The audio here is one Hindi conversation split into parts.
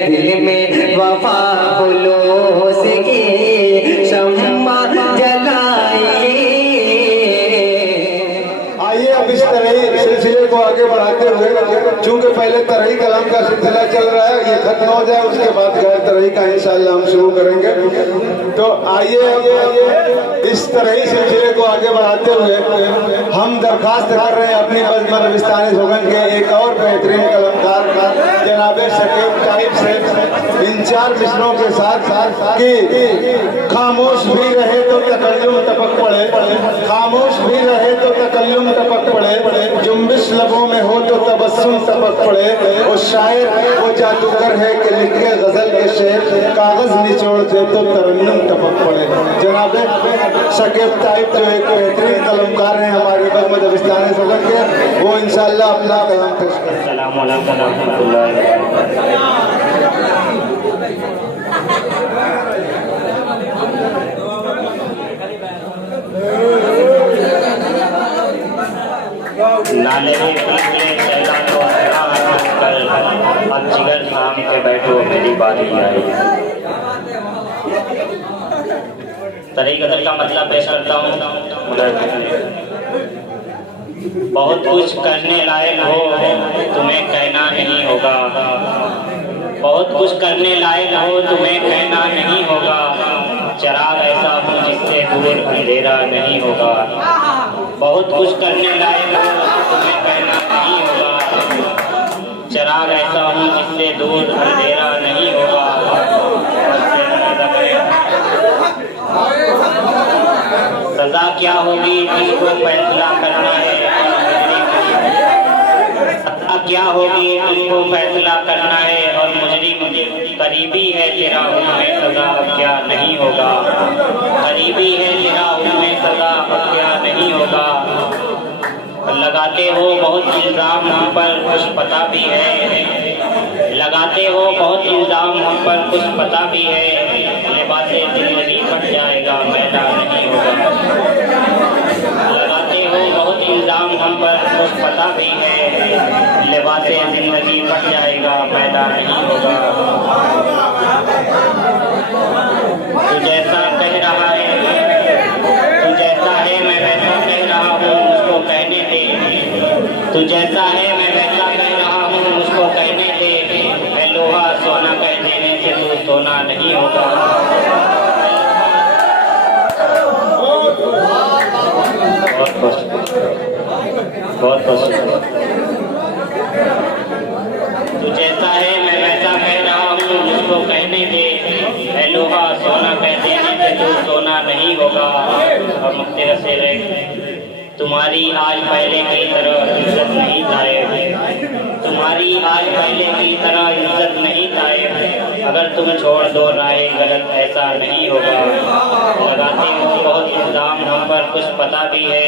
दिल में वफा हुलूस की शम्मा जलाई। आइए अब इस तरह सिलसिले को आगे बढ़ाते हुए, चूंकि पहले तरही कलाम का सिलसिला चल रहा है, ये खत्म हो जाए उसके बाद गैर तरही का इंशाअल्लाह हम शुरू करेंगे। तो आइए अब इस तरही सिलसिले को आगे बढ़ाते हुए हम दरखास्त कर रहे हैं अपनी बज़म विस्तार सोगन के एक और बेहतरीन कलमकार का जनाब शकीब ताइब से इन 4 मिसरों के साथ कि खामोश भी रहे तो तकल्लुम टपक पड़े, खामोश भी रहे तो तकल्लुम टपक पड़े, जुम्बिश लबों में हो तो तबस्सुम टपक पड़े। वो शायर वो जादूगर है कि लिखे गजल के शेर, कागज निचोड़ दे तो तरन्नुम टपक पड़े। जनाब शकीब ताइब जो एक बेहतरीन कलमकार हैं हमारी बज़म विस्तार सोगन के, वो इंशाअल्लाह अपना कलाम पेश करें। अस्सलामु अलैकुम रहमतुल्लाहि व बरकातुहू। नाले में निकले शैतान को अब जिगर थाम के बैठो मेरी बारी आई। तरही गज़ल का मतलब पेश करता हूँ। बहुत कुछ करने लायक हो तुम्हें कहना नहीं होगा, बहुत कुछ करने लायक हो तुम्हें कहना नहीं होगा। चिराग ऐसा हूँ जिससे दूर अंधेरा नहीं होगा, बहुत कुछ करने लायक हो तुम्हें कहना नहीं होगा। चिराग ऐसा हूँ जिससे दूर अंधेरा नहीं होगा। सजा क्या होगी जिसको फैसला करना है, सजा क्या होगी जिसको फैसला करना है। और मुजरिम करीबी है तेरा उनमें सजा क्या नहीं होगा, करीबी है तेरा उनमें सजा क्या नहीं होगा। लगाते हो बहुत इल्जाम हम पर कुछ पता भी है, लगाते हो बहुत इल्जाम हम पर कुछ पता भी है। लिबासे जिंदगी फट जाएगा मैदान नहीं होगा, लगाते हो बहुत इल्जाम हम पर कुछ पता भी है। लिबासे जिंदगी फट जाएगा मैदान नहीं होगा। तू जैसा कह रहा है, तू जैसा है मैं वैसा कह रहा हूँ मुझको कहने दे, तू जैसा है मैं वैसा कह रहा हूँ मुझको कहने दे। मैं लोहा सोना कह देने से तू सोना नहीं होगा। बहुत बहुत तू जैसा है मैं वैसा कह रहा हूँ मुझको कहने दे। मैं लोहा सोना कह देने से तू सोना नहीं होगा। और मुख्तर से तुम्हारी आज पहले की तरह इज्जत नहीं तायब, तुम्हारी आज पहले की तरह इज्जत नहीं तायब। अगर तुम छोड़ दो राय गलत ऐसा नहीं होगा। लगाते हो बहुत इल्जाम हम पर कुछ पता भी है।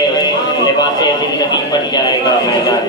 लिबासे जिंदगी पड़ जाएगा मैदान।